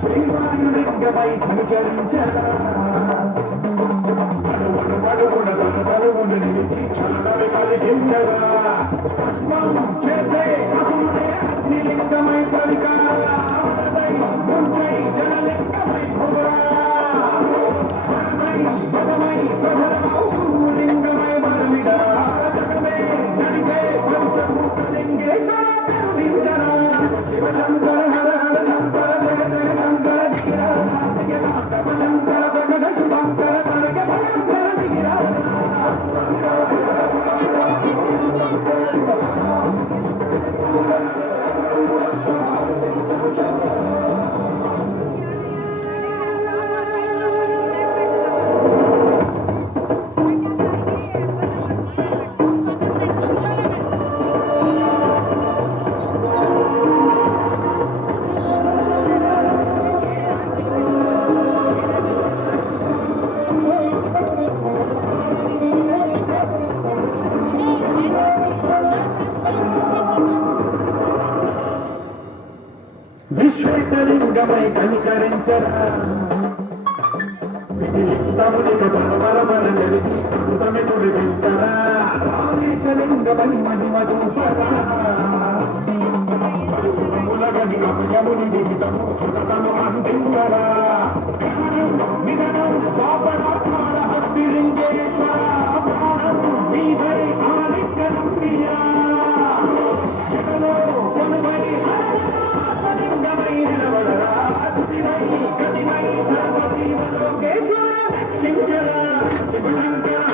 శ్రీవాయులింగమై సంచరించరా నిలిచి క్షణమే కలిగించరా భస్మం చేసే అగ్నిలింగమై పలికా ముంచై జనలింగమై భువరా భగమై లింగమై బలమిడరా జగమే నడిగే పంచభూత లింగేశ్వర కరుణించరా శివశంకర హర హర శంకర జయ జయ శంకర దిగిరా శంకర ప్రకట శుభంకర కనక భయంకర దిగిరా విశ్వేశలింగమై కనికరించరా రామేశలింగమై మహిమ చూపరా ములగని గమయముని జీవితము సుఖతను అందించరా విధనం పాపనాత్మాల హస్తిలింగేశ్వర ప్రాణం నీవై ఆలింగనం ప్రియా జగలో కొనువై లింగమై నిలబడరా గతిమై సర్వజీవలోకేశ్వర శివశంకర